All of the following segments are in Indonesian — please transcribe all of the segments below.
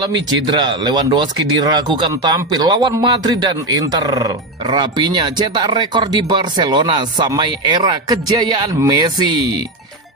Alami cedera, Lewandowski diragukan tampil lawan Madrid dan Inter. Rapinya cetak rekor di Barcelona samai era kejayaan Messi.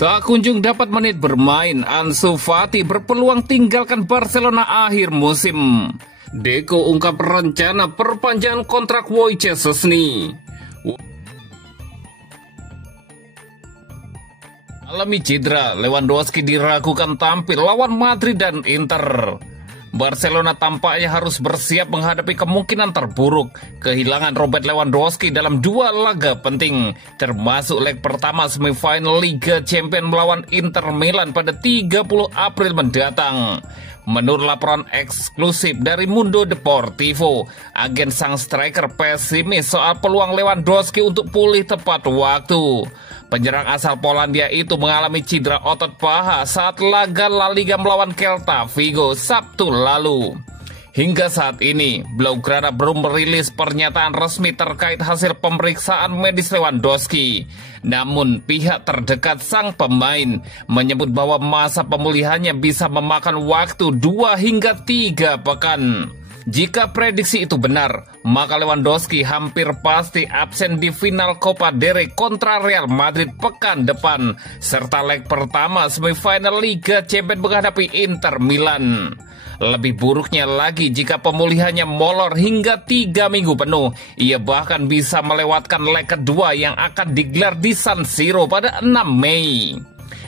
Tak kunjung dapat menit bermain, Ansu Fati berpeluang tinggalkan Barcelona akhir musim. Deco ungkap rencana perpanjangan kontrak Wojciech Szczesny. Alami cedera, Lewandowski diragukan tampil lawan Madrid dan Inter. Barcelona tampaknya harus bersiap menghadapi kemungkinan terburuk, kehilangan Robert Lewandowski dalam 2 laga penting, termasuk leg pertama semifinal Liga Champions melawan Inter Milan pada 30 April mendatang. Menurut laporan eksklusif dari Mundo Deportivo, agen sang striker pesimis soal peluang Lewandowski untuk pulih tepat waktu. Penyerang asal Polandia itu mengalami cedera otot paha saat laga La Liga melawan Celta Vigo Sabtu lalu. Hingga saat ini, Blaugrana belum merilis pernyataan resmi terkait hasil pemeriksaan medis Lewandowski. Namun, pihak terdekat sang pemain menyebut bahwa masa pemulihannya bisa memakan waktu 2 hingga 3 pekan. Jika prediksi itu benar, maka Lewandowski hampir pasti absen di final Copa del Rey kontra Real Madrid pekan depan, serta leg pertama semifinal Liga Champions menghadapi Inter Milan. Lebih buruknya lagi jika pemulihannya molor hingga 3 minggu penuh, ia bahkan bisa melewatkan leg kedua yang akan digelar di San Siro pada 6 Mei.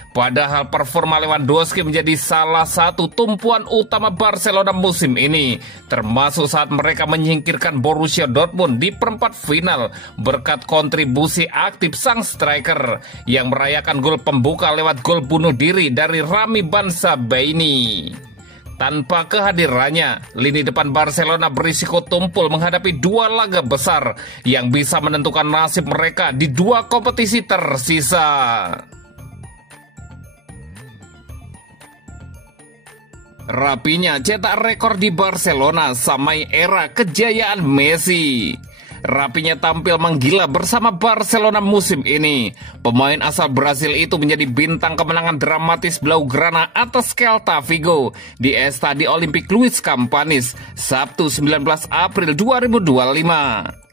Padahal performa Lewandowski menjadi salah satu tumpuan utama Barcelona musim ini, termasuk saat mereka menyingkirkan Borussia Dortmund di perempat final berkat kontribusi aktif sang striker yang merayakan gol pembuka lewat gol bunuh diri dari Rami Bensebaini. Tanpa kehadirannya, lini depan Barcelona berisiko tumpul menghadapi 2 laga besar yang bisa menentukan nasib mereka di 2 kompetisi tersisa. Rapinya cetak rekor di Barcelona samai era kejayaan Messi. Rapinya tampil menggila bersama Barcelona musim ini. Pemain asal Brasil itu menjadi bintang kemenangan dramatis Blaugrana atas Celta Vigo di Estadio Olímpico Luis Companys, Sabtu 19 April 2025.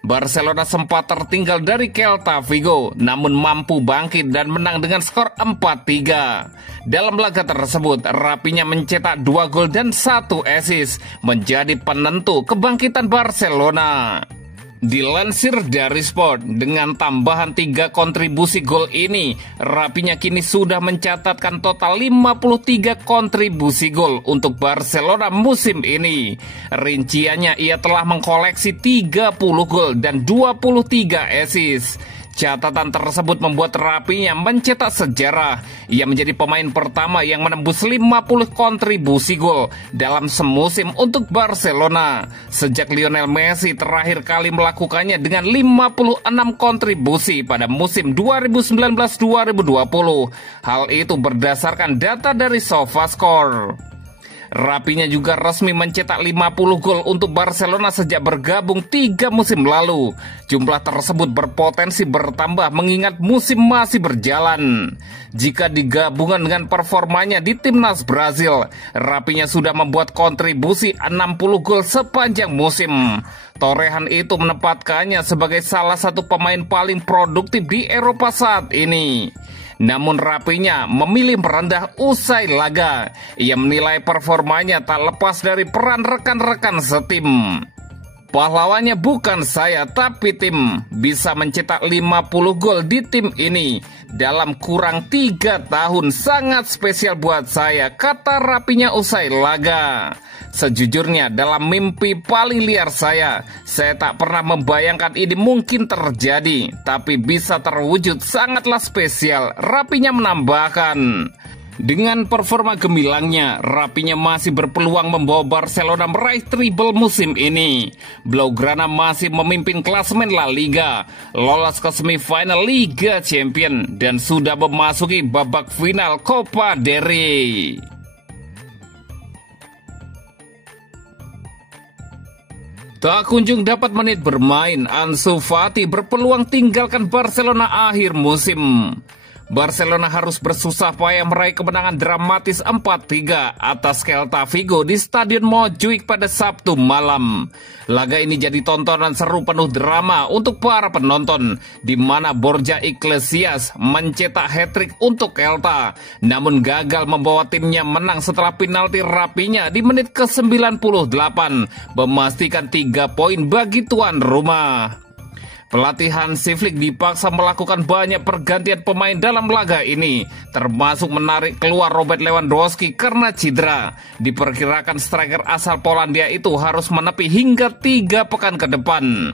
Barcelona sempat tertinggal dari Celta Vigo, namun mampu bangkit dan menang dengan skor 4-3. Dalam laga tersebut, Rapinya mencetak 2 gol dan 1 assist, menjadi penentu kebangkitan Barcelona. Dilansir dari Sport, dengan tambahan 3 kontribusi gol ini, Rapinya kini sudah mencatatkan total 53 kontribusi gol untuk Barcelona musim ini. Rinciannya, ia telah mengkoleksi 30 gol dan 23 assist. Catatan tersebut membuat Rapinya mencetak sejarah. Ia menjadi pemain pertama yang menembus 50 kontribusi gol dalam semusim untuk Barcelona, sejak Lionel Messi terakhir kali melakukannya dengan 56 kontribusi pada musim 2019-2020. Hal itu berdasarkan data dari SofaScore. Rapinya juga resmi mencetak 50 gol untuk Barcelona sejak bergabung 3 musim lalu. Jumlah tersebut berpotensi bertambah mengingat musim masih berjalan. Jika digabungkan dengan performanya di timnas Brazil, Rapinya sudah membuat kontribusi 60 gol sepanjang musim. Torehan itu menempatkannya sebagai salah satu pemain paling produktif di Eropa saat ini. Namun Rapinya memilih merendah usai laga. Ia menilai performanya tak lepas dari peran rekan-rekan setim. Pahlawannya bukan saya tapi tim, bisa mencetak 50 gol di tim ini dalam kurang 3 tahun, sangat spesial buat saya, kata Rapinya usai laga. Sejujurnya dalam mimpi paling liar saya tak pernah membayangkan ini mungkin terjadi, tapi bisa terwujud, sangatlah spesial, Rapinya menambahkan. Dengan performa gemilangnya, Rapinya masih berpeluang membawa Barcelona meraih treble musim ini. Blaugrana masih memimpin klasemen La Liga, lolos ke semifinal Liga Champions, dan sudah memasuki babak final Copa del Rey. Tak kunjung dapat menit bermain, Ansu Fati berpeluang tinggalkan Barcelona akhir musim. Barcelona harus bersusah payah meraih kemenangan dramatis 4-3 atas Celta Vigo di Stadion Montjuic pada Sabtu malam. Laga ini jadi tontonan seru penuh drama untuk para penonton, di mana Borja Iglesias mencetak hat-trick untuk Celta, namun gagal membawa timnya menang setelah penalti rapinya di menit ke-98, memastikan 3 poin bagi tuan rumah. Pelatih Hansi Flick dipaksa melakukan banyak pergantian pemain dalam laga ini, termasuk menarik keluar Robert Lewandowski karena cedera. Diperkirakan striker asal Polandia itu harus menepi hingga 3 pekan ke depan.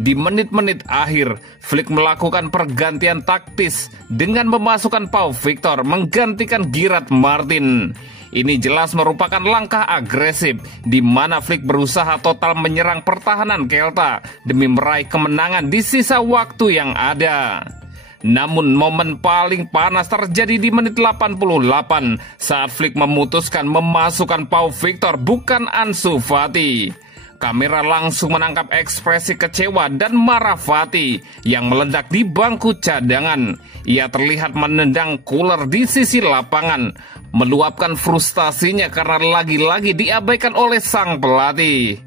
Di menit-menit akhir, Flick melakukan pergantian taktis dengan memasukkan Pau Victor menggantikan Gerard Martin. Ini jelas merupakan langkah agresif, di mana Flick berusaha total menyerang pertahanan Celta demi meraih kemenangan di sisa waktu yang ada. Namun momen paling panas terjadi di menit 88 saat Flick memutuskan memasukkan Pau Victor bukan Ansu Fati. Kamera langsung menangkap ekspresi kecewa dan marah Fati yang meledak di bangku cadangan. Ia terlihat menendang cooler di sisi lapangan, meluapkan frustasinya karena lagi-lagi diabaikan oleh sang pelatih.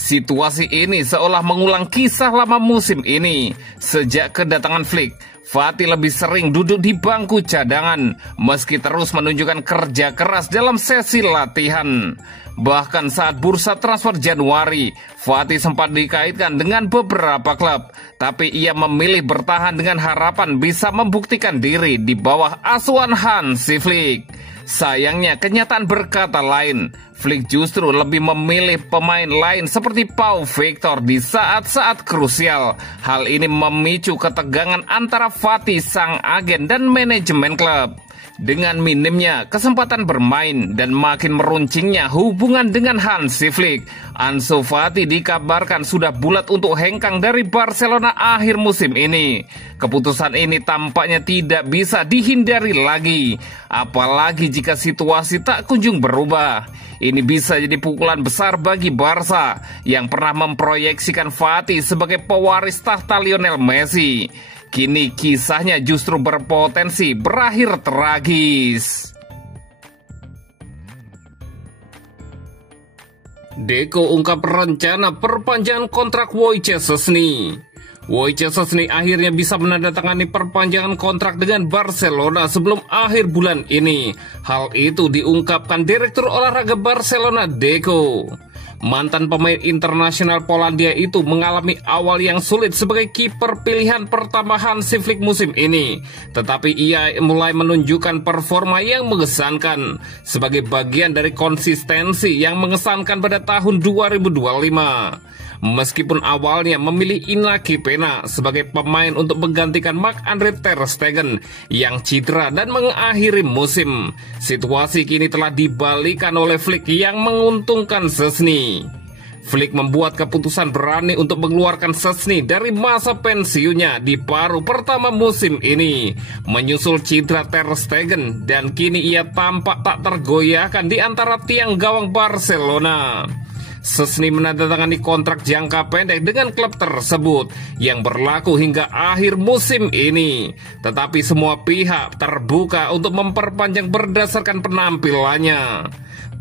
Situasi ini seolah mengulang kisah lama musim ini. Sejak kedatangan Flick, Fati lebih sering duduk di bangku cadangan, meski terus menunjukkan kerja keras dalam sesi latihan. Bahkan saat bursa transfer Januari, Fati sempat dikaitkan dengan beberapa klub, tapi ia memilih bertahan dengan harapan bisa membuktikan diri di bawah asuhan Hansi Flick. Sayangnya kenyataan berkata lain. Flick justru lebih memilih pemain lain seperti Pau Victor di saat-saat krusial. Hal ini memicu ketegangan antara Fati sang agen dan manajemen klub. Dengan minimnya kesempatan bermain dan makin meruncingnya hubungan dengan Hansi Flick, Ansu Fati dikabarkan sudah bulat untuk hengkang dari Barcelona akhir musim ini. Keputusan ini tampaknya tidak bisa dihindari lagi, apalagi jika situasi tak kunjung berubah. Ini bisa jadi pukulan besar bagi Barca yang pernah memproyeksikan Fati sebagai pewaris tahta Lionel Messi. Kini kisahnya justru berpotensi berakhir tragis. Deco ungkap rencana perpanjangan kontrak Wojciech Szczęsny. Wojciech Szczęsny akhirnya bisa menandatangani perpanjangan kontrak dengan Barcelona sebelum akhir bulan ini. Hal itu diungkapkan Direktur Olahraga Barcelona Deco. Mantan pemain internasional Polandia itu mengalami awal yang sulit sebagai kiper pilihan pertama Hansi Flick musim ini. Tetapi ia mulai menunjukkan performa yang mengesankan sebagai bagian dari konsistensi yang mengesankan pada tahun 2025. Meskipun awalnya memilih Inaki Pena sebagai pemain untuk menggantikan Marc-Andre ter Stegen yang cedera dan mengakhiri musim, situasi kini telah dibalikan oleh Flick yang menguntungkan Szczęsny. Flick membuat keputusan berani untuk mengeluarkan Szczęsny dari masa pensiunnya di paruh pertama musim ini, menyusul cedera ter Stegen, dan kini ia tampak tak tergoyahkan di antara tiang gawang Barcelona. Szczęsny menandatangani kontrak jangka pendek dengan klub tersebut yang berlaku hingga akhir musim ini. Tetapi semua pihak terbuka untuk memperpanjang berdasarkan penampilannya.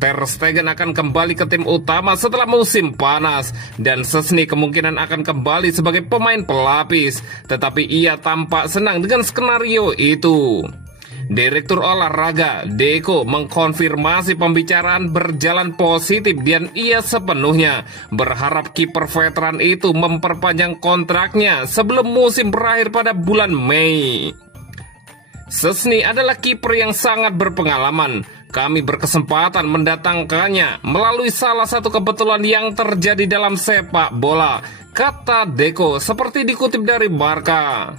Ter Stegen akan kembali ke tim utama setelah musim panas, dan Szczęsny kemungkinan akan kembali sebagai pemain pelapis. Tetapi ia tampak senang dengan skenario itu. Direktur Olahraga Deco mengkonfirmasi pembicaraan berjalan positif dan ia sepenuhnya berharap kiper veteran itu memperpanjang kontraknya sebelum musim berakhir pada bulan Mei. Szczęsny adalah kiper yang sangat berpengalaman. Kami berkesempatan mendatangkannya melalui salah satu kebetulan yang terjadi dalam sepak bola, kata Deco seperti dikutip dari Marca.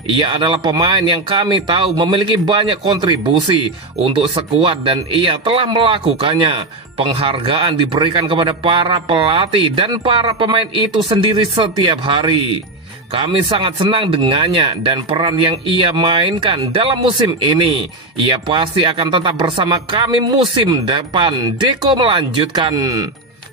Ia adalah pemain yang kami tahu memiliki banyak kontribusi untuk skuad dan ia telah melakukannya. Penghargaan diberikan kepada para pelatih dan para pemain itu sendiri setiap hari. Kami sangat senang dengannya dan peran yang ia mainkan dalam musim ini. Ia pasti akan tetap bersama kami musim depan, Deco melanjutkan.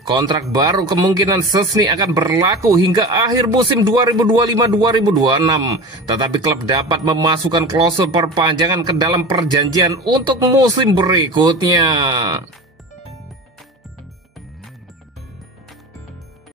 Kontrak baru kemungkinan Szczęsny akan berlaku hingga akhir musim 2025-2026. Tetapi klub dapat memasukkan klausul perpanjangan ke dalam perjanjian untuk musim berikutnya.